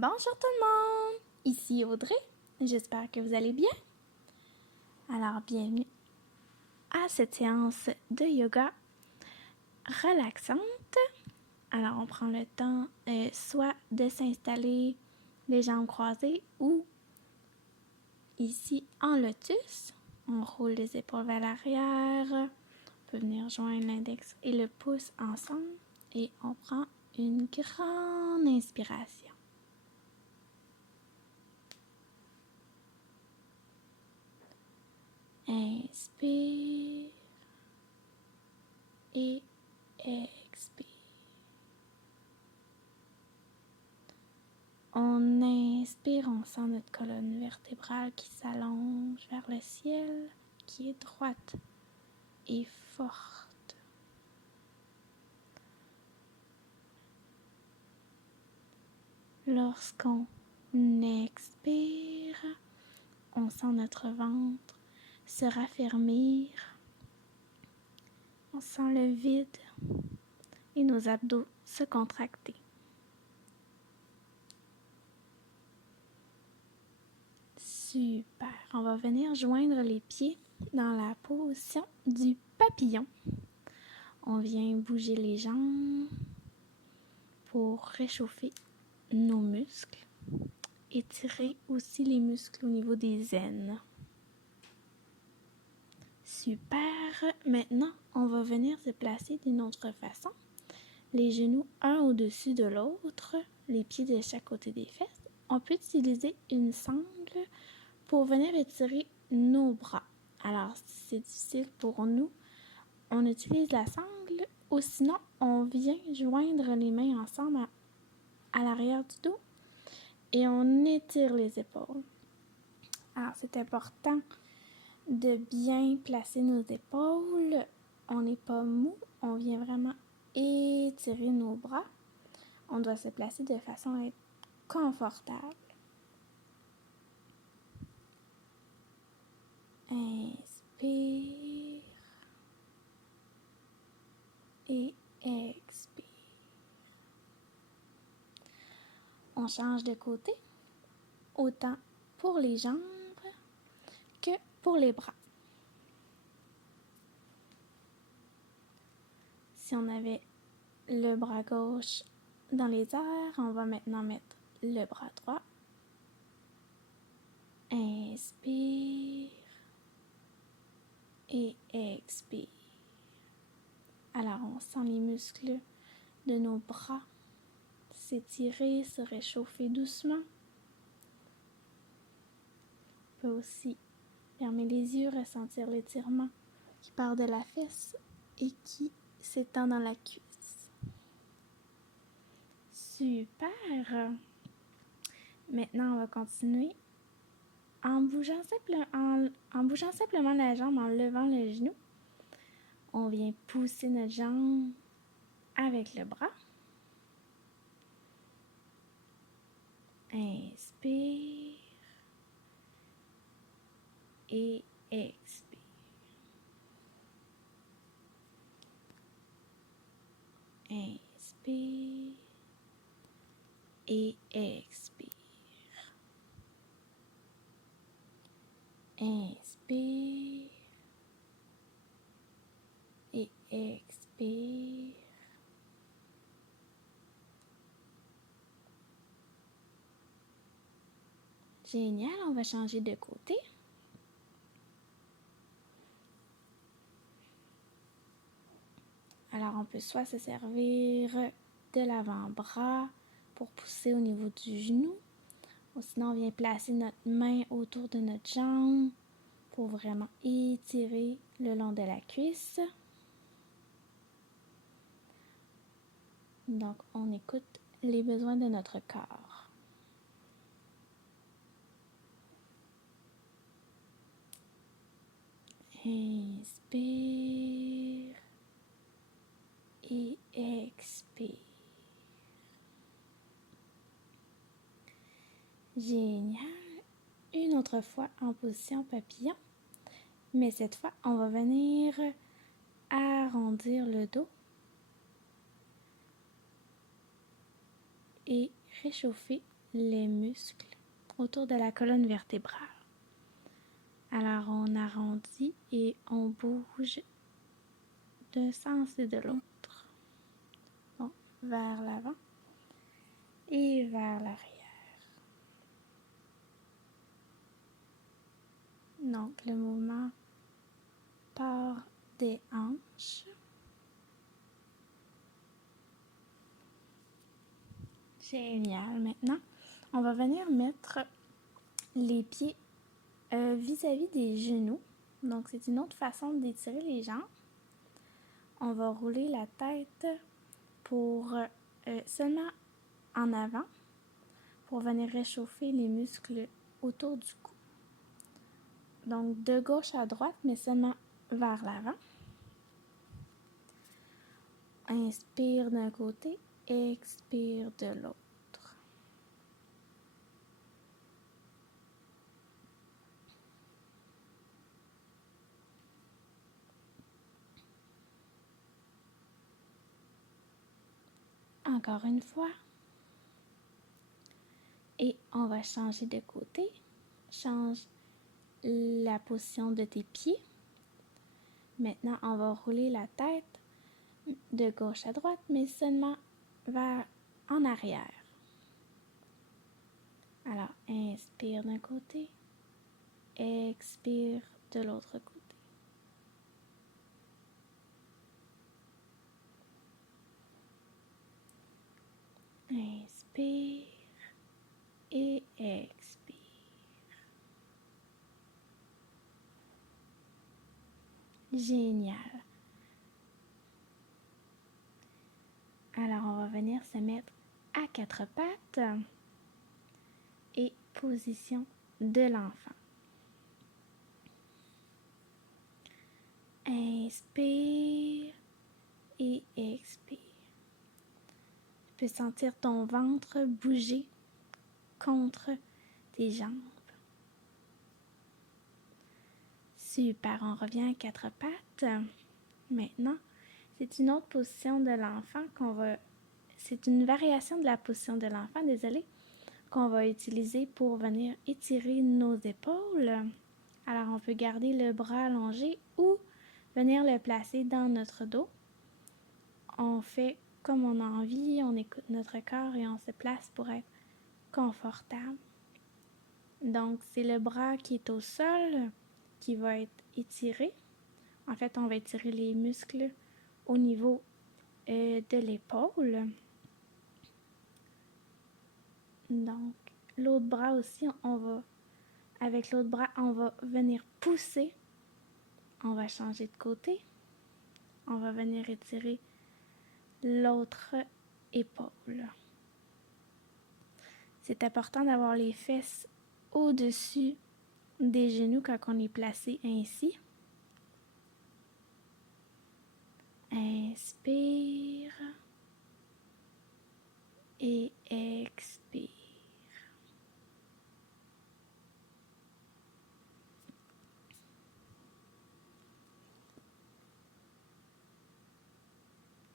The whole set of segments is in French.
Bonjour tout le monde, ici Audrey, j'espère que vous allez bien. Alors bienvenue à cette séance de yoga relaxante. Alors on prend le temps soit de s'installer les jambes croisées ou ici en lotus. On roule les épaules vers l'arrière, on peut venir joindre l'index et le pouce ensemble et on prend une grande inspiration. Inspire et expire. On inspire, on sent notre colonne vertébrale qui s'allonge vers le ciel, qui est droite et forte. Lorsqu'on expire, on sent notre ventre se raffermir. On sent le vide et nos abdos se contracter. Super. On va venir joindre les pieds dans la position du papillon. On vient bouger les jambes pour réchauffer nos muscles. Étirer aussi les muscles au niveau des aines. Super. Maintenant, on va venir se placer d'une autre façon. Les genoux un au-dessus de l'autre, les pieds de chaque côté des fesses. On peut utiliser une sangle pour venir étirer nos bras. Alors, si c'est difficile pour nous, on utilise la sangle ou sinon, on vient joindre les mains ensemble à l'arrière du dos et on étire les épaules. Alors, c'est important de bien placer nos épaules. On n'est pas mou, on vient vraiment étirer nos bras. On doit se placer de façon à être confortable. Inspire et expire. On change de côté, autant pour les jambes que pour les bras. Si on avait le bras gauche dans les airs, on va maintenant mettre le bras droit. Inspire et expire. Alors, on sent les muscles de nos bras s'étirer, se réchauffer doucement. On peut aussi fermer les yeux, ressentir l'étirement qui part de la fesse et qui s'étend dans la cuisse. Super! Maintenant, on va continuer en bougeant simplement la jambe, en levant le genou. On vient pousser notre jambe avec le bras. Inspire et expire. Inspire et expire. Inspire et expire. Génial, on va changer de côté. Alors, on peut soit se servir de l'avant-bras pour pousser au niveau du genou, ou sinon on vient placer notre main autour de notre jambe pour vraiment étirer le long de la cuisse. Donc, on écoute les besoins de notre corps. Inspire et expire. Génial. Une autre fois en position papillon. Mais cette fois, on va venir arrondir le dos et réchauffer les muscles autour de la colonne vertébrale. Alors, on arrondit et on bouge d'un sens et de l'autre. Donc, vers l'avant et vers l'arrière. Donc, le mouvement part des hanches. Génial. Maintenant, on va venir mettre les pieds vis-à-vis des genoux. Donc, c'est une autre façon d'étirer les jambes. On va rouler la tête pour seulement en avant pour venir réchauffer les muscles autour du cou. Donc, de gauche à droite, mais seulement vers l'avant. Inspire d'un côté, expire de l'autre. Encore une fois. Et on va changer de côté. Change la position de tes pieds. Maintenant, on va rouler la tête de gauche à droite, mais seulement vers en arrière. Alors, inspire d'un côté, expire de l'autre côté. Inspire et expire. Génial. Alors, on va venir se mettre à quatre pattes et position de l'enfant. Inspire et expire. Tu peux sentir ton ventre bouger contre tes jambes. Super, on revient à quatre pattes. Maintenant, c'est une autre position de l'enfant c'est une variation de la position de l'enfant, désolé, qu'on va utiliser pour venir étirer nos épaules. Alors, on peut garder le bras allongé ou venir le placer dans notre dos. On fait comme on a envie, on écoute notre corps et on se place pour être confortable. Donc, c'est le bras qui est au sol qui va être étiré. En fait, on va étirer les muscles au niveau de l'épaule. Donc, l'autre bras aussi, avec l'autre bras, on va venir pousser. On va changer de côté. On va venir étirer l'autre épaule. C'est important d'avoir les fesses au-dessus des genoux quand on est placé ainsi. Inspire et expire.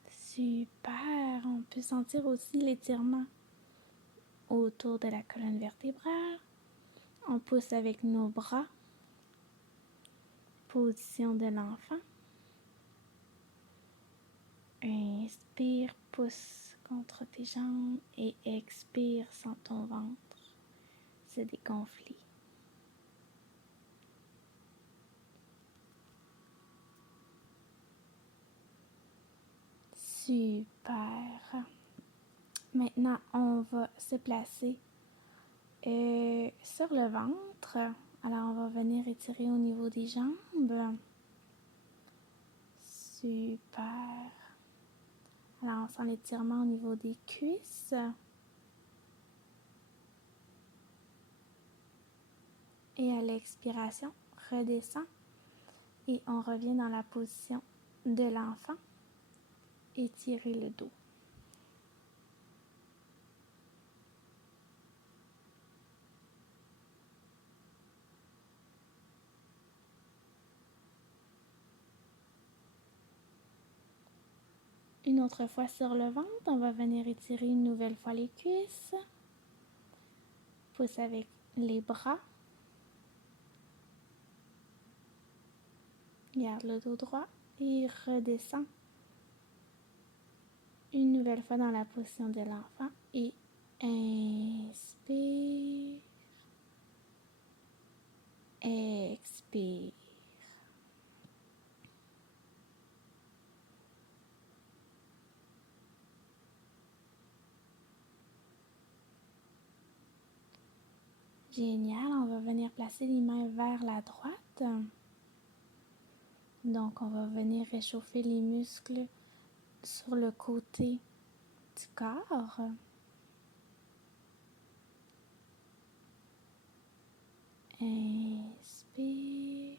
Super! On peut sentir aussi l'étirement autour de la colonne vertébrale. On pousse avec nos bras. Position de l'enfant. Inspire, pousse contre tes jambes et expire, sens ton ventre se dégonfler. Super. Maintenant, on va se placer sur le ventre. Alors, on va venir étirer au niveau des jambes. Super. Alors, on sent l'étirement au niveau des cuisses. Et à l'expiration, redescend. Et on revient dans la position de l'enfant. Étirer le dos. Une autre fois sur le ventre, on va venir étirer une nouvelle fois les cuisses. Pousse avec les bras. Garde le dos droit et redescends. Une nouvelle fois dans la position de l'enfant et inspire. Expire. Génial, on va venir placer les mains vers la droite. Donc, on va venir réchauffer les muscles sur le côté du corps. Inspire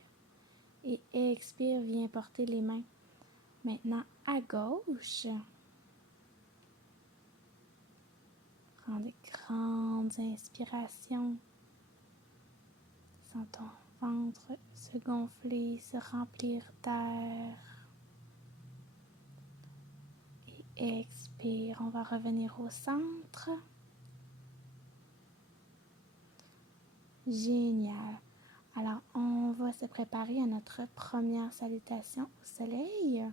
et expire, viens porter les mains maintenant à gauche. Prends des grandes inspirations. Sens ton ventre se gonfler, se remplir d'air. Et expire, on va revenir au centre. Génial. Alors, on va se préparer à notre première salutation au soleil.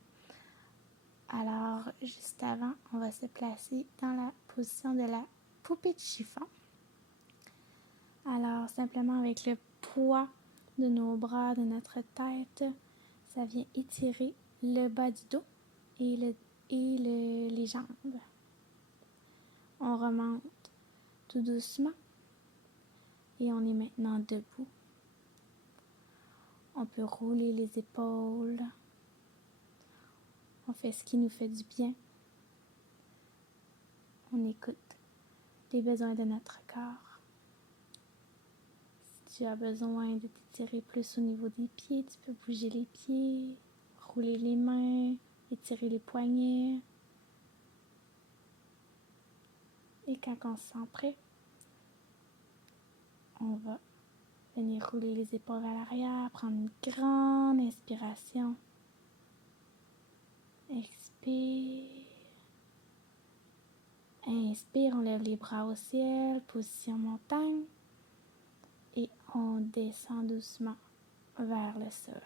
Alors, juste avant, on va se placer dans la position de la poupée de chiffon. Alors, simplement avec le poids de nos bras, de notre tête, ça vient étirer le bas du dos et les jambes. On remonte tout doucement et on est maintenant debout. On peut rouler les épaules. On fait ce qui nous fait du bien. On écoute les besoins de notre corps. Si tu as besoin de t'étirer plus au niveau des pieds, tu peux bouger les pieds, rouler les mains, étirer les poignets. Et quand on se sent prêt, on va venir rouler les épaules à l'arrière, prendre une grande inspiration. Expire. Inspire, on lève les bras au ciel, position montagne. Et on descend doucement vers le sol.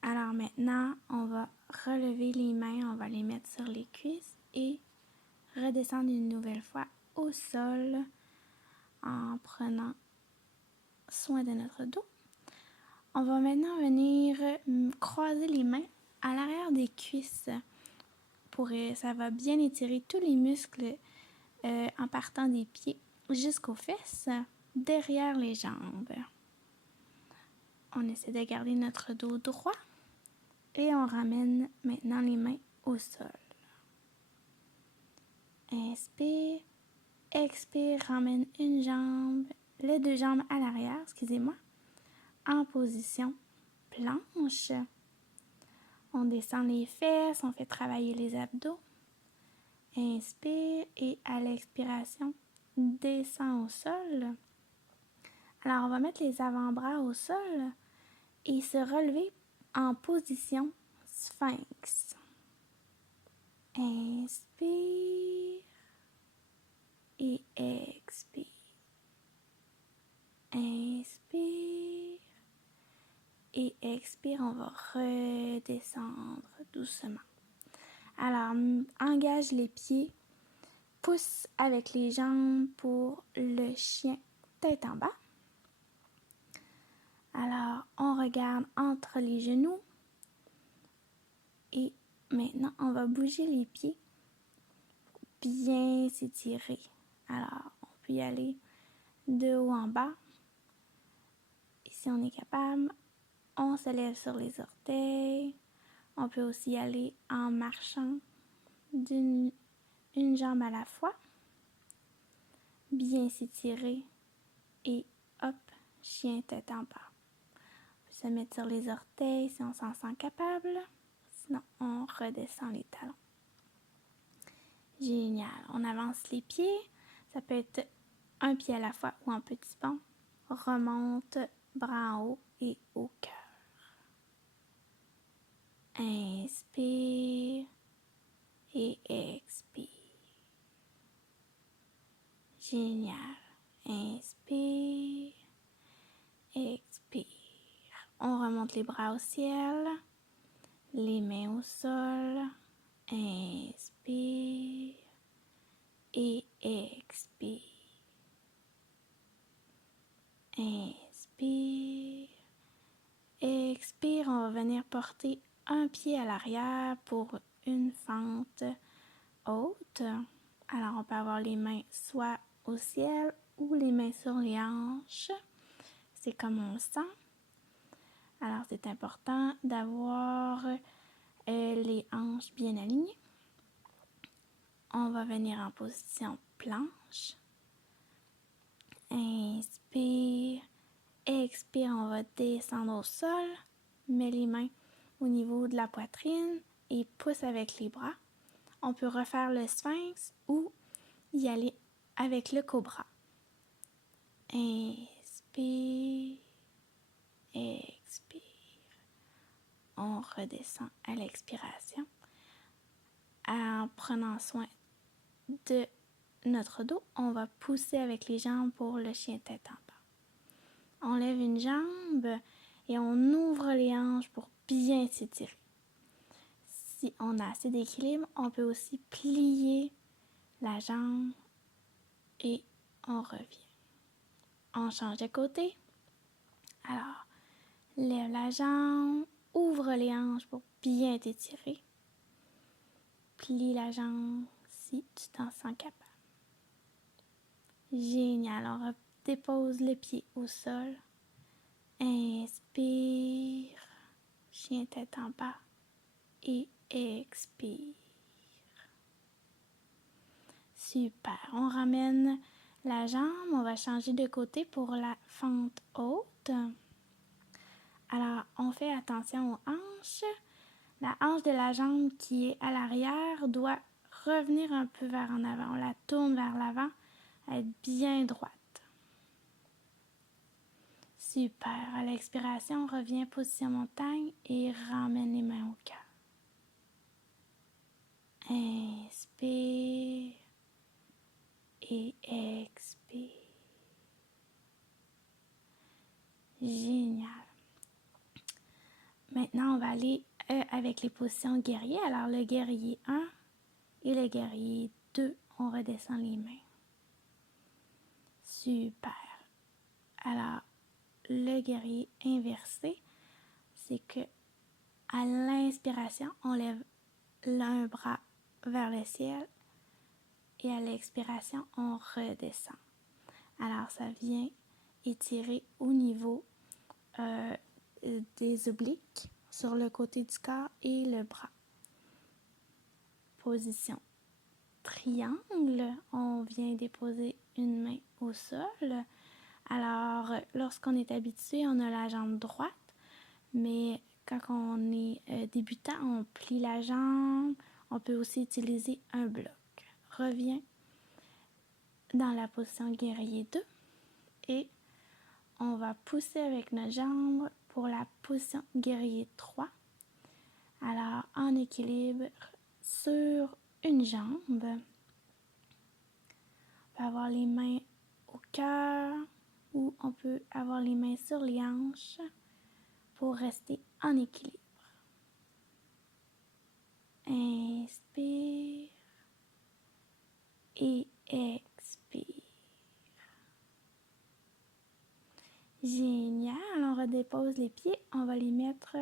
Alors maintenant, on va relever les mains, on va les mettre sur les cuisses et redescendre une nouvelle fois au sol en prenant soin de notre dos. On va maintenant venir croiser les mains à l'arrière des cuisses. Ça va bien étirer tous les muscles en partant des pieds jusqu'aux fesses, derrière les jambes. On essaie de garder notre dos droit et on ramène maintenant les mains au sol. Inspire, expire, ramène une jambe, les deux jambes à l'arrière, en position planche. On descend les fesses, on fait travailler les abdos. Inspire et à l'expiration, descend au sol. Alors, on va mettre les avant-bras au sol et se relever en position sphinx. Inspire et expire. Inspire et expire. On va redescendre doucement. Alors, engage les pieds. Pousse avec les jambes pour le chien tête en bas. Alors, on regarde entre les genoux. Et maintenant, on va bouger les pieds pour bien s'étirer. Alors, on peut y aller de haut en bas. Et si on est capable, on se lève sur les orteils. On peut aussi y aller en marchant une jambe à la fois. Bien s'étirer. Et hop, chien tête en bas. On peut se mettre sur les orteils si on s'en sent capable. Sinon, on redescend les talons. Génial. On avance les pieds. Ça peut être un pied à la fois ou en petit bond. Remonte, bras en haut et au cœur. Inspire et expire. Génial. Inspire, expire. On remonte les bras au ciel, les mains au sol. Inspire et expire. Inspire, expire. On va venir porter un pied à l'arrière pour une fente haute. Alors, on peut avoir les mains soit au ciel ou les mains sur les hanches. C'est comme on le sent. Alors, c'est important d'avoir les hanches bien alignées. On va venir en position planche. Inspire, expire, on va descendre au sol. Mets les mains au niveau de la poitrine et pousse avec les bras. On peut refaire le sphinx ou y aller avec le cobra. Inspire, expire. On redescend à l'expiration en prenant soin de notre dos. On va pousser avec les jambes pour le chien tête en bas. On lève une jambe et on ouvre les hanches pour bien s'étirer. Si on a assez d'équilibre, on peut aussi plier la jambe et on revient. On change de côté. Alors, lève la jambe, ouvre les hanches pour bien t'étirer. Plie la jambe si tu t'en sens capable. Génial. On dépose le pied au sol. Inspire. Chien tête en bas. Et expire. Super. On ramène la jambe. On va changer de côté pour la fente haute. Alors, on fait attention aux hanches. La hanche de la jambe qui est à l'arrière doit revenir un peu vers en avant. On la tourne vers l'avant, être bien droite. Super. À l'expiration, on revient position montagne et ramène les mains au cœur. Inspire et expire. Génial. Maintenant, on va aller avec les positions guerrier. Alors, le guerrier 1 et le guerrier 2, on redescend les mains. Super. Alors, le guerrier inversé, c'est que à l'inspiration, on lève l'un bras vers le ciel et à l'expiration, on redescend. Alors, ça vient étirer au niveau des obliques sur le côté du corps et le bras. Position triangle, on vient déposer une main au sol. Alors, lorsqu'on est habitué, on a la jambe droite, mais quand on est débutant, on plie la jambe. On peut aussi utiliser un bloc. Reviens dans la position guerrier 2 et on va pousser avec nos jambes pour la position guerrier 3. Alors, en équilibre sur une jambe, on peut avoir les mains au cœur ou on peut avoir les mains sur les hanches pour rester en équilibre. Inspire et expire. Génial, on redépose les pieds, on va les mettre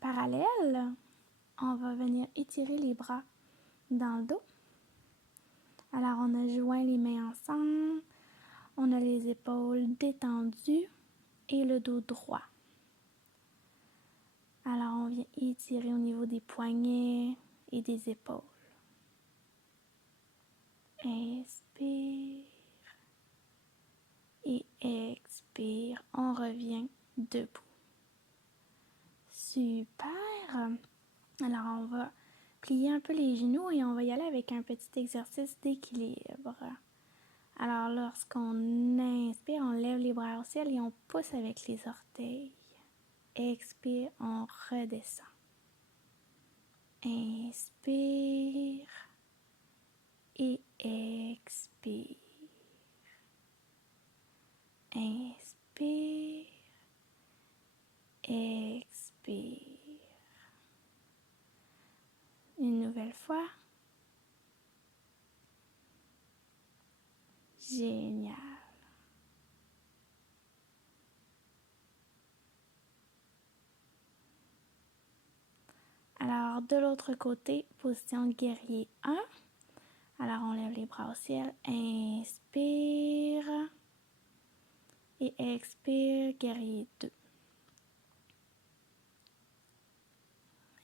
parallèles. On va venir étirer les bras dans le dos. Alors, on a joint les mains ensemble, on a les épaules détendues et le dos droit. Alors, on vient étirer au niveau des poignets et des épaules. Inspire et expire. On revient debout. Super. Alors, on va plier un peu les genoux et on va y aller avec un petit exercice d'équilibre. Alors, lorsqu'on inspire, on lève les bras au ciel et on pousse avec les orteils. Expire, on redescend. Inspire et expire. belle fois. Génial. Alors, de l'autre côté, position guerrier 1. Alors, on lève les bras au ciel. Inspire. Et expire, guerrier 2.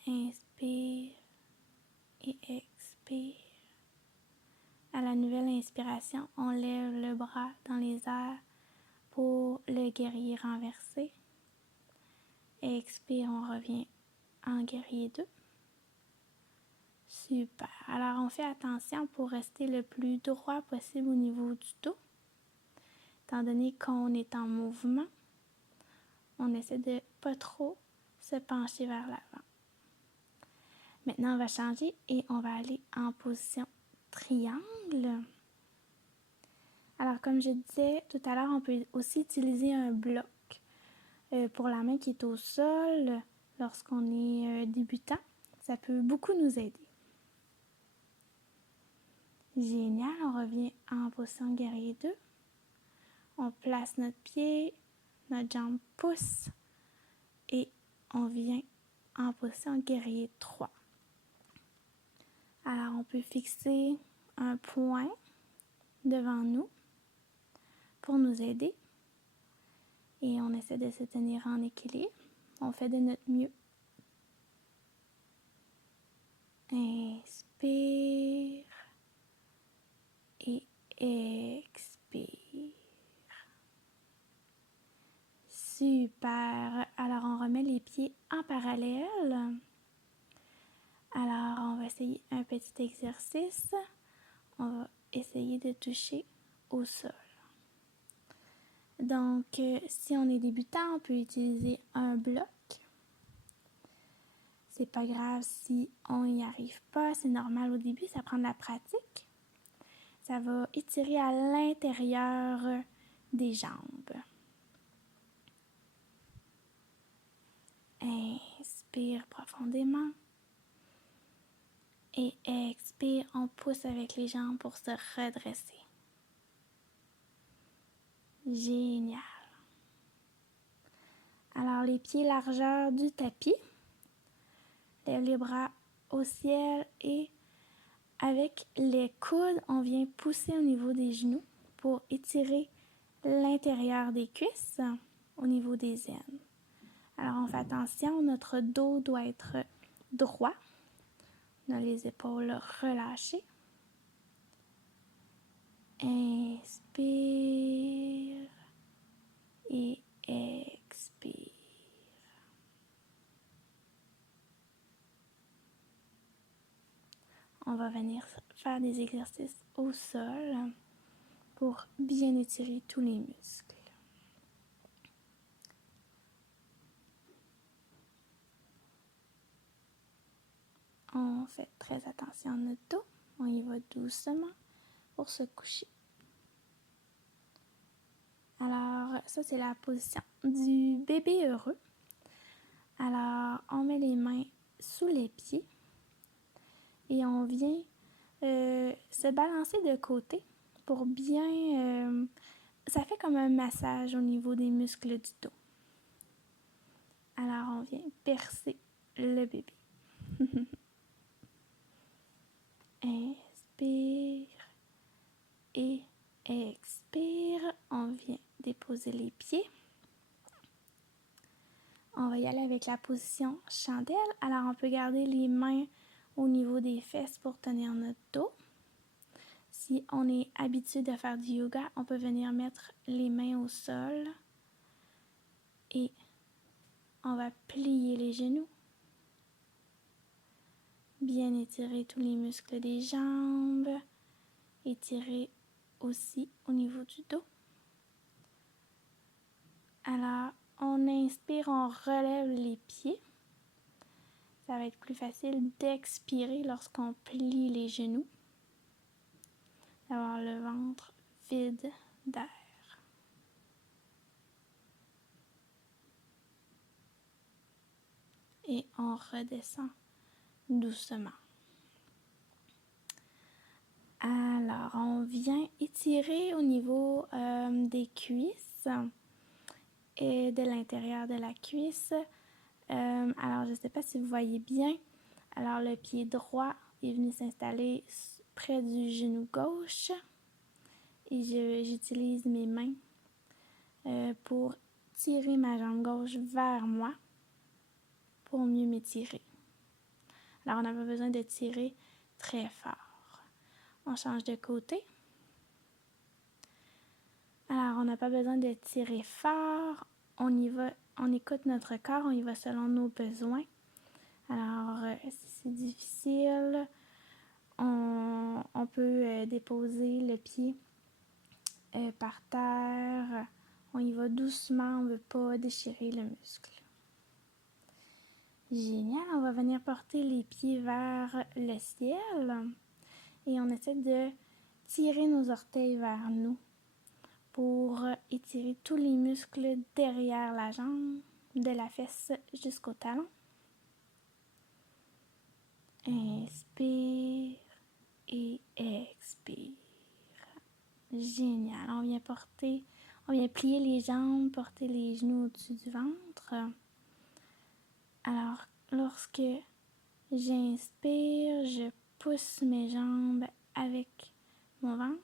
Inspire et expire. À la nouvelle inspiration, on lève le bras dans les airs pour le guerrier renversé. Expire, on revient en guerrier 2. Super. Alors, on fait attention pour rester le plus droit possible au niveau du dos. Étant donné qu'on est en mouvement, on essaie de pas trop se pencher vers l'avant. Maintenant, on va changer et on va aller en position triangle. Alors, comme je disais tout à l'heure, on peut aussi utiliser un bloc pour la main qui est au sol lorsqu'on est débutant. Ça peut beaucoup nous aider. Génial, on revient en position guerrier 2. On place notre pied, notre jambe pousse et on vient en position guerrier 3. Alors, on peut fixer un point devant nous pour nous aider et on essaie de se tenir en équilibre. On fait de notre mieux. Inspire et expire. Super. Alors, on remet les pieds en parallèle. Alors, on va essayer un petit exercice. On va essayer de toucher au sol. Donc, si on est débutant, on peut utiliser un bloc. C'est pas grave si on n'y arrive pas, c'est normal au début, ça prend de la pratique. Ça va étirer à l'intérieur des jambes. Inspire profondément. Et expire, on pousse avec les jambes pour se redresser. Génial. Alors, les pieds largeur du tapis. Lève les bras au ciel et avec les coudes, on vient pousser au niveau des genoux pour étirer l'intérieur des cuisses au niveau des aines. Alors, on fait attention, notre dos doit être droit. On a les épaules relâchées. Inspire et expire. On va venir faire des exercices au sol pour bien étirer tous les muscles. On fait très attention à notre dos. On y va doucement pour se coucher. Alors, ça, c'est la position du bébé heureux. Alors, on met les mains sous les pieds et on vient se balancer de côté pour bien... ça fait comme un massage au niveau des muscles du dos. Alors, on vient percer le bébé. Inspire et expire. On vient déposer les pieds. On va y aller avec la position chandelle. Alors, on peut garder les mains au niveau des fesses pour tenir notre dos. Si on est habitué de faire du yoga, on peut venir mettre les mains au sol et on va plier les genoux. Bien étirer tous les muscles des jambes. Étirer aussi au niveau du dos. Alors, on inspire, on relève les pieds. Ça va être plus facile d'expirer lorsqu'on plie les genoux. D'avoir le ventre vide d'air. Et on redescend doucement. tirer au niveau des cuisses et de l'intérieur de la cuisse. Alors, je ne sais pas si vous voyez bien. Alors, le pied droit est venu s'installer près du genou gauche et j'utilise mes mains pour tirer ma jambe gauche vers moi pour mieux m'étirer. Alors, on n'a pas besoin de tirer très fort. On change de côté. Alors, on n'a pas besoin de tirer fort. On y va, on écoute notre corps, on y va selon nos besoins. Alors, si c'est difficile, on peut déposer le pied par terre. On y va doucement, on ne veut pas déchirer le muscle. Génial, on va venir porter les pieds vers le ciel et on essaie de tirer nos orteils vers nous pour étirer tous les muscles derrière la jambe, de la fesse jusqu'au talon. Inspire et expire. Génial, on vient plier les jambes, porter les genoux au-dessus du ventre. Alors, lorsque j'inspire, je pousse mes jambes avec mon ventre.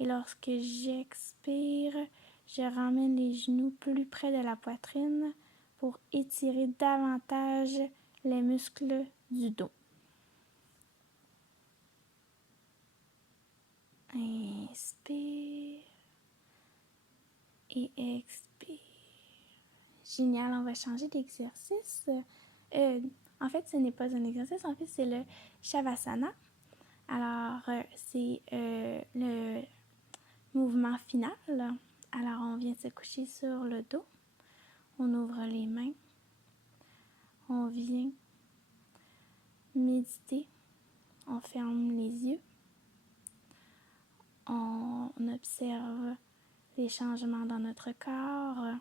Et lorsque j'expire, je ramène les genoux plus près de la poitrine pour étirer davantage les muscles du dos. Inspire et expire. Génial, on va changer d'exercice. En fait, ce n'est pas un exercice, en fait, c'est le Shavasana. Alors, c'est le mouvement final. Alors, on vient se coucher sur le dos. On ouvre les mains. On vient méditer. On ferme les yeux. On observe les changements dans notre corps.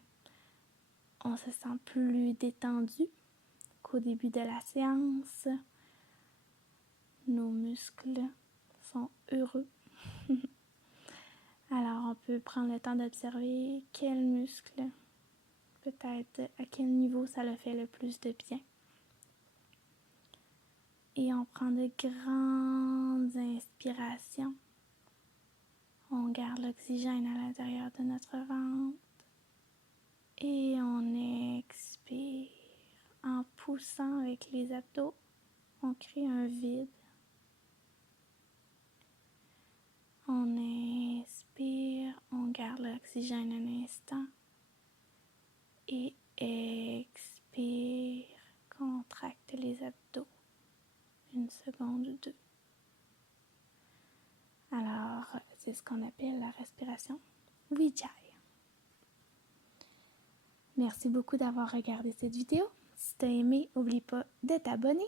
On se sent plus détendu qu'au début de la séance. Nos muscles sont heureux. Alors, on peut prendre le temps d'observer quel muscle, peut-être à quel niveau ça le fait le plus de bien. Et on prend de grandes inspirations. On garde l'oxygène à l'intérieur de notre ventre. Et on expire. En poussant avec les abdos, on crée un vide. On inspire, on garde l'oxygène un instant. Et expire, contracte les abdos. 1 seconde ou 2. Alors, c'est ce qu'on appelle la respiration Ujjayi. Merci beaucoup d'avoir regardé cette vidéo. Si tu as aimé, n'oublie pas de t'abonner.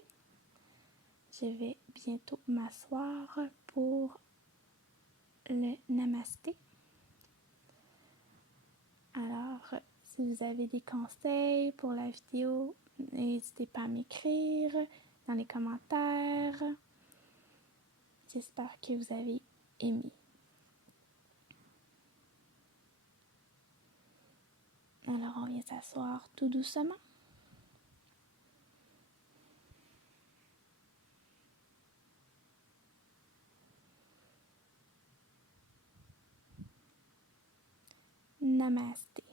Je vais bientôt m'asseoir pour le namasté. Alors, si vous avez des conseils pour la vidéo, n'hésitez pas à m'écrire dans les commentaires. J'espère que vous avez aimé. Alors, on vient s'asseoir tout doucement. Namasté.